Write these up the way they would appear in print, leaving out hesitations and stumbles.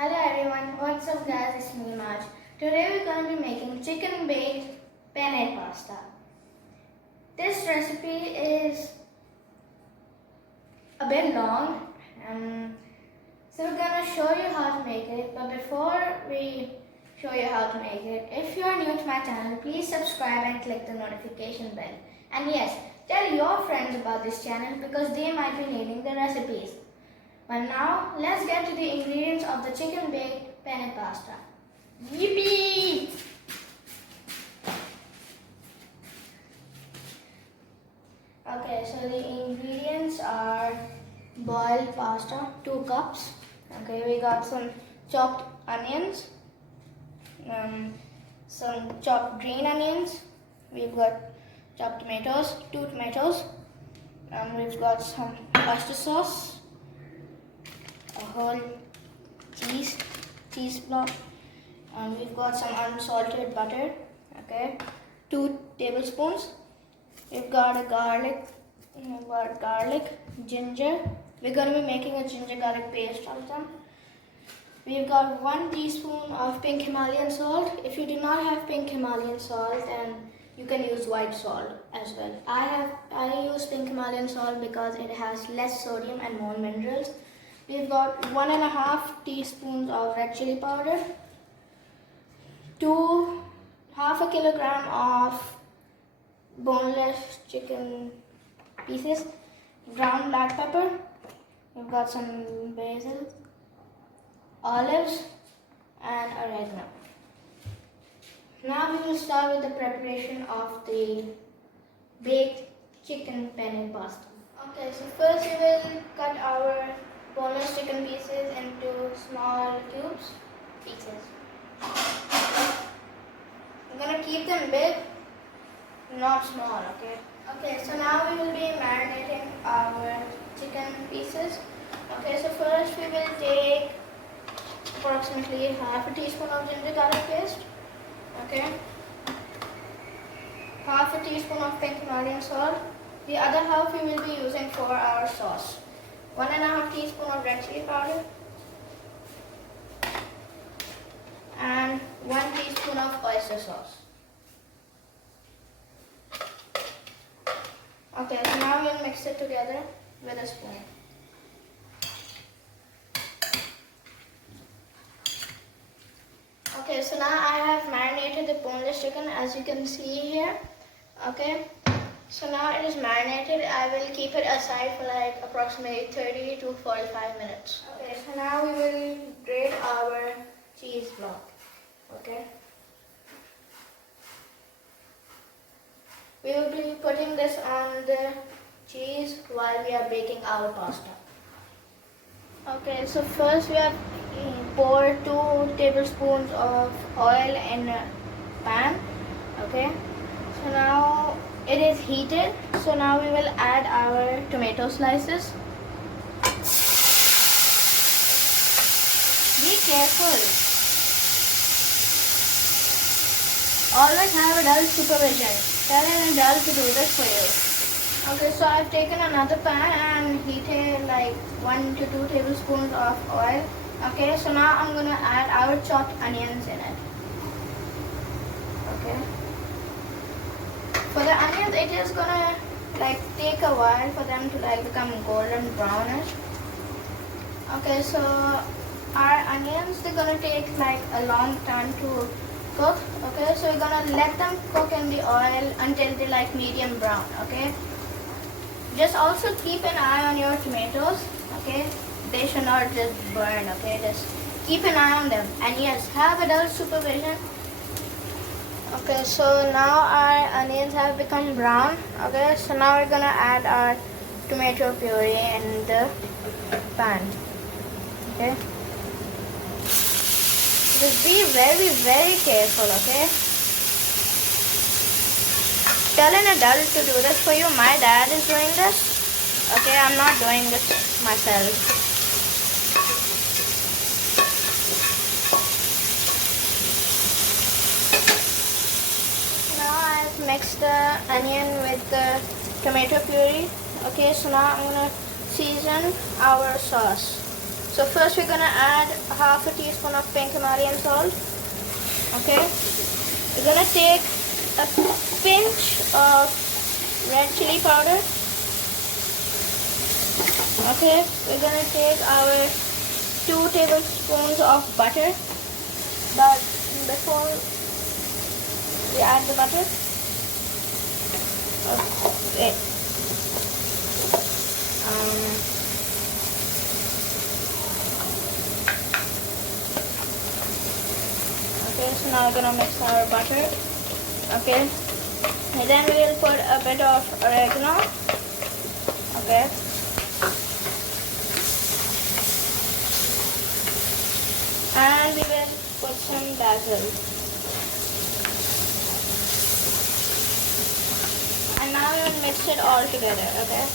Hello everyone, what's up guys, it's me MAJ. Today we're going to be making chicken baked penne pasta. This recipe is a bit long, so we're going to show you how to make it. But before we show you how to make it, if you're new to my channel, please subscribe and click the notification bell. And yes, tell your friends about this channel because they might be needing the recipes. But now, let's get to the ingredients of the chicken baked penne pasta. Yippee! Okay, so the ingredients are boiled pasta, 2 cups. Okay, we got some chopped onions, some chopped green onions. We've got chopped tomatoes, 2 tomatoes. We've got some pasta sauce, a whole cheese block. We've got some unsalted butter, okay, 2 tablespoons. We've got garlic, ginger. We're going to be making a ginger garlic paste out of them. We've got 1 teaspoon of pink Himalayan salt. If you do not have pink Himalayan salt, then you can use white salt as well. I use pink Himalayan salt because it has less sodium and more minerals. We've got 1.5 teaspoons of red chili powder, half a kilogram of boneless chicken pieces, ground black pepper. We've got some basil, olives, and oregano. Now we will start with the preparation of the baked chicken penne pasta. Okay, so first we will cut our boneless chicken pieces into small pieces. I'm gonna keep them big, not small, okay? Okay, so now we will be marinating our chicken pieces. Okay, so first we will take approximately half a teaspoon of ginger garlic paste, okay? Half a teaspoon of pink Himalayan salt. The other half we will be using for our sauce. 1.5 teaspoon of red chili powder and 1 teaspoon of oyster sauce. Okay, so now we'll mix it together with a spoon. Okay, so now I have marinated the boneless chicken as you can see here. Okay. So now it is marinated. I will keep it aside for like approximately 30 to 45 minutes. Okay, so now we will grate our cheese block. Okay. We will be putting this on the cheese while we are baking our pasta. Okay, so first we have poured 2 tablespoons of oil in a pan. Okay. So now it is heated, so now we will add our tomato slices. Be careful. Always have adult supervision. Tell an adult to do this for you. Okay, so I've taken another pan and heated like 1 to 2 tablespoons of oil. Okay, so now I'm gonna add our chopped onions in it. Okay. For the onions, it is gonna like take a while for them to like become golden brownish. Okay, so our onions, they're gonna take like a long time to cook. Okay, so we're gonna let them cook in the oil until they like medium brown. Okay, just also keep an eye on your tomatoes. Okay, they should not just burn. Okay, just keep an eye on them, and yes, have adult supervision. Okay, so now our onions have become brown. Okay, so now we're gonna add our tomato puree in the pan. Okay, just be very, very careful. Okay, tell an adult to do this for you. My dad is doing this. Okay, I'm not doing this myself. Mix the onion with the tomato puree. Okay, so now I'm gonna season our sauce. So first we're gonna add half a teaspoon of pink Himalayan salt. Okay. We're gonna take a pinch of red chili powder. Okay. We're gonna take our 2 tablespoons of butter. But before we add the butter, okay. Okay, so now we're gonna mix our butter. Okay, and then we will put a bit of oregano. Okay. And we will put some basil. And now we will mix it all together, okay?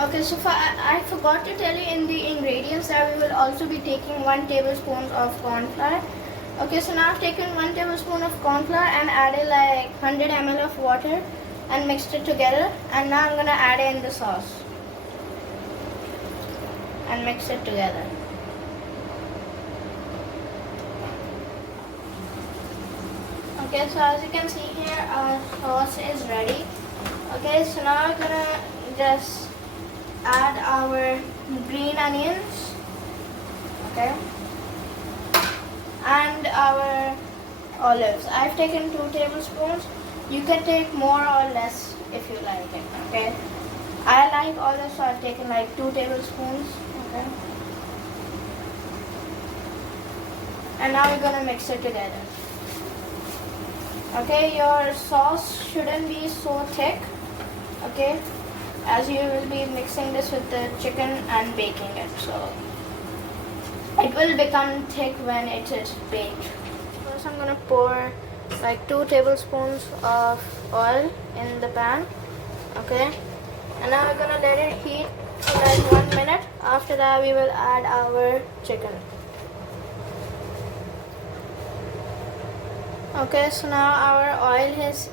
Okay, so I forgot to tell you in the ingredients that we will also be taking 1 tablespoon of corn flour. Okay, so now I've taken 1 tablespoon of corn flour and added like 100 ml of water and mixed it together. And now I'm gonna add in the sauce and mix it together. Okay, so as you can see here, our sauce is ready. Okay, so now we're gonna just add our green onions, okay, and our olives. I've taken 2 tablespoons. You can take more or less if you like it, okay. I like olives, so I've taken like 2 tablespoons, okay. And now we're gonna mix it together. Okay, your sauce shouldn't be so thick, okay, as you will be mixing this with the chicken and baking it, so it will become thick when it is baked. First I'm gonna pour like 2 tablespoons of oil in the pan, okay, and now we're gonna let it heat for like 1 minute. After that we will add our chicken. Okay, so now our oil is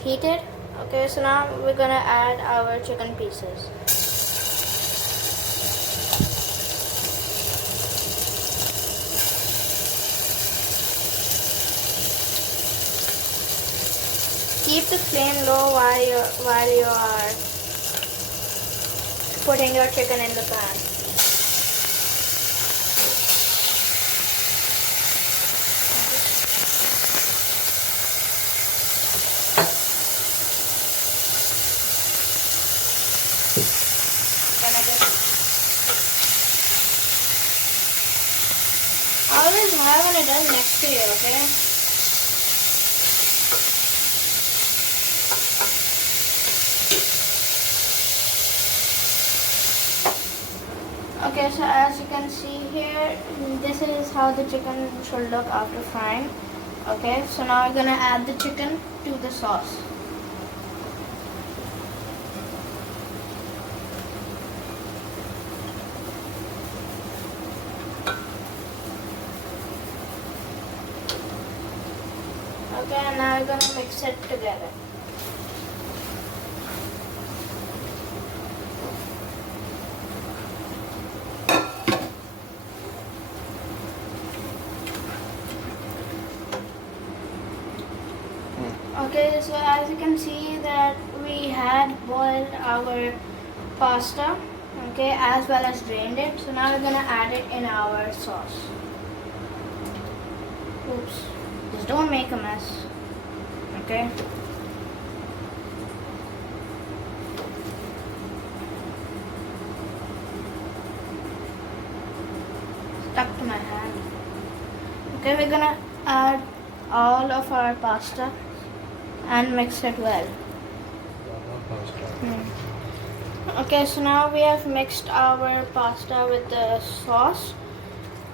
heated. Okay, so now we're gonna add our chicken pieces. Keep the flame low while you are putting your chicken in the pan. Always have an adult next to you, okay? Okay, so as you can see here, this is how the chicken should look after frying. Okay, so now we're gonna add the chicken to the sauce. Okay, and now we're gonna mix it together. Okay, so as you can see that we had boiled our pasta, okay, as well as drained it. So now we're gonna add it in our sauce. Oops, just don't make a mess, okay? Stuck to my hand. Okay, we're gonna add all of our pasta and mix it well. Okay, so now we have mixed our pasta with the sauce.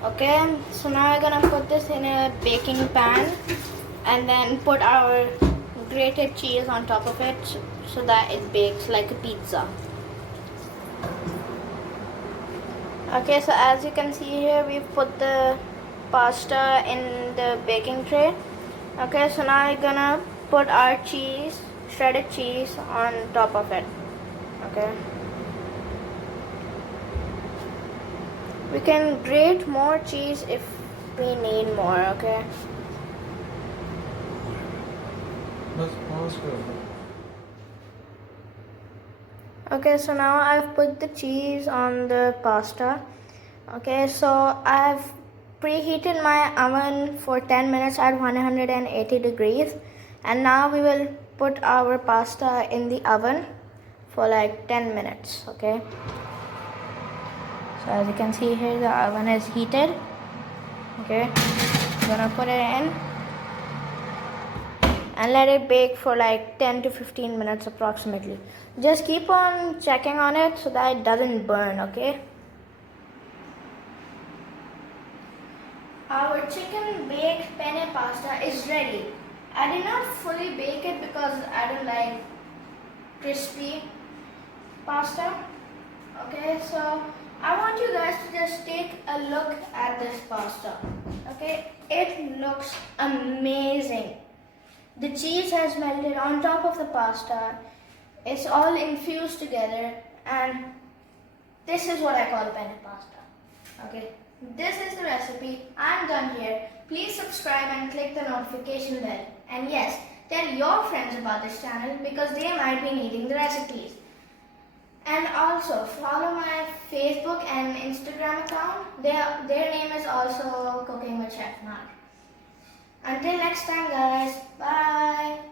Okay, so now we're gonna put this in a baking pan and then put our grated cheese on top of it so that it bakes like a pizza. Okay, so as you can see here, we've put the pasta in the baking tray. Okay, so now we're gonna put our cheese, shredded cheese, on top of it. Okay. We can grate more cheese if we need more, okay? Okay, so now I've put the cheese on the pasta. Okay, so I've preheated my oven for 10 minutes at 180 degrees. And now we will put our pasta in the oven for like 10 minutes, okay? So as you can see here, the oven is heated. Okay, I'm gonna put it in and let it bake for like 10 to 15 minutes approximately. Just keep on checking on it so that it doesn't burn, okay? Our chicken baked penne pasta is ready. I did not fully bake it because I don't like crispy pasta. Okay, so I want you guys to just take a look at this pasta. Okay, it looks amazing. The cheese has melted on top of the pasta. It's all infused together, and this is what I call penne pasta. Okay, this is the recipe. I'm done here. Please subscribe and click the notification bell. And yes, tell your friends about this channel because they might be needing the recipes. And also follow my Facebook and Instagram account. Their name is also Cooking with Chef MAJ. Until next time guys, bye.